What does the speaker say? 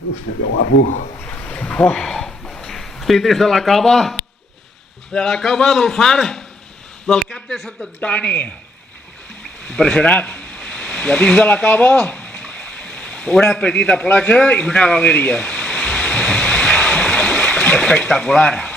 Hòstia, que guapo. Estic des de la cova del far del Cap de Sant Antoni. Impressionant. I a dins de la cova una petita platja i una galeria. Espectacular.